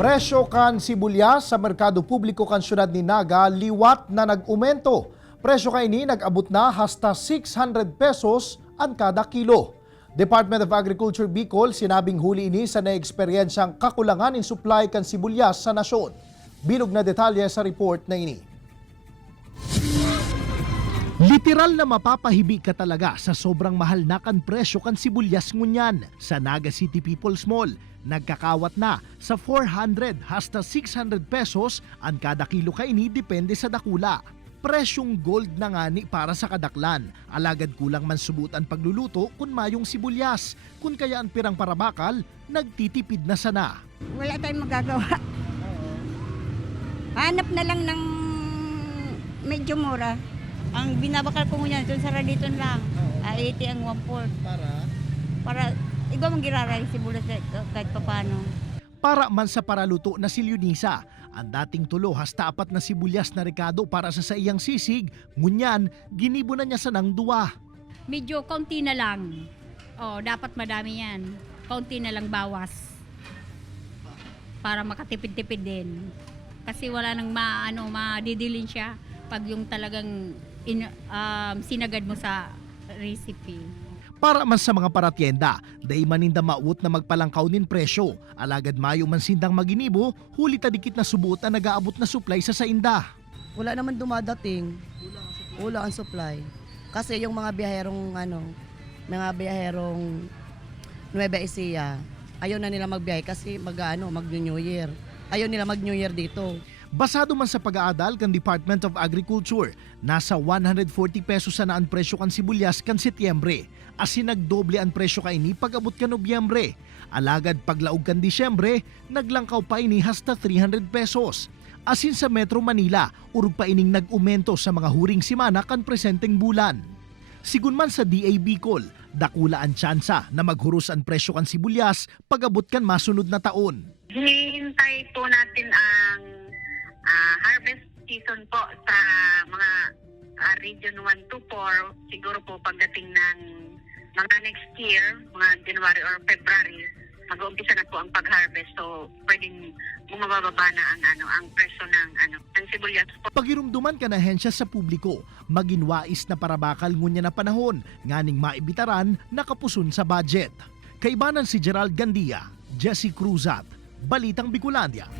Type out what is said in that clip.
Presyo kan sibuyas sa merkado publiko kan syudad ni Naga liwat na nag-umento. Presyo kaini nag-abot na hasta 600 pesos ang kada kilo. Department of Agriculture Bicol sinabing huli ini sa naeksperyensyang kakulangan in supply kan sibuyas sa nasyon. Bilog na detalye sa report na ini. Literal na mapapahibi ka talaga sa sobrang mahal na kan presyo kan sibuyas ngunyan sa Naga City People's Mall. Nagkakawat na sa 400 hasta 600 pesos ang kada kilo kaini depende sa dakula. Presyong gold na ngani para sa kadaklan. Alagad kulang man subutan pagluluto kun mayong sibuyas. Kun kaya ang pirang parabakal, nagtitipid na sana. Wala tayong magagawa. Hanap na lang ng medyo mura. Ang binabakal ko niyan, doon sa Raditon lang. 80 ang 1/4. Para ikaw mang giraray sibulas kahit papano. Para man sa paraluto na si Leonisa, ang dating tulo hasta apat na sibuyas na rekado para sa iyang sisig, ngunyan, ginibo na niya sa nang duwa. Medyo kaunti na lang. Dapat madami yan. Kaunti na lang bawas. Para makatipid-tipid din. Kasi wala nang madidilin siya pag yung talagang sinagad mo sa recipe. Para man sa mga paratyenda, day maninda maut na magpalangkaw nin presyo. Alagad mayo man sindang maginibo, huli tadikit na subuot na nag-aabot na supply sa sainda. Wala naman dumadating. Wala ang supply. Kasi yung mga biyaherong Nueva Ecija, ayaw na nila magbiyahe kasi mag-New Year. Ayaw nila mag-New Year dito. Basado man sa pag-aadal kan Department of Agriculture, nasa 140 pesos na ang presyo kan sibuyas kan Setyembre. Asin nagdoble ang presyo kaini pag-abot kan Nobyembre. Alagad paglaog kan Disyembre, naglangkaw pa ini hasta 300 pesos. Asin sa Metro Manila, urog pa ining nag-umento sa mga huring simana kan presenteng bulan. Sigun man sa DA Bicol, dakula ang tsansa na maghuros ang presyo kan sibuyas pag-abot kan masunod na taon. Hinihintay po natin ang harvest season po sa mga region 1 to 4. Siguro po pagdating ng mga next year, mga January or February, mag-uumpisa na po ang pag-harvest. So, pwedeng bumababa na ang presyo ng sibuyas po. Pagirumduman ka na hensya sa publiko, maginwais na parabakal ngunya na panahon, nganing maibitaran nakapuson sa budget. Kaibanan si Gerald Gandia, Jesse Cruzat, Balitang Bicolandia.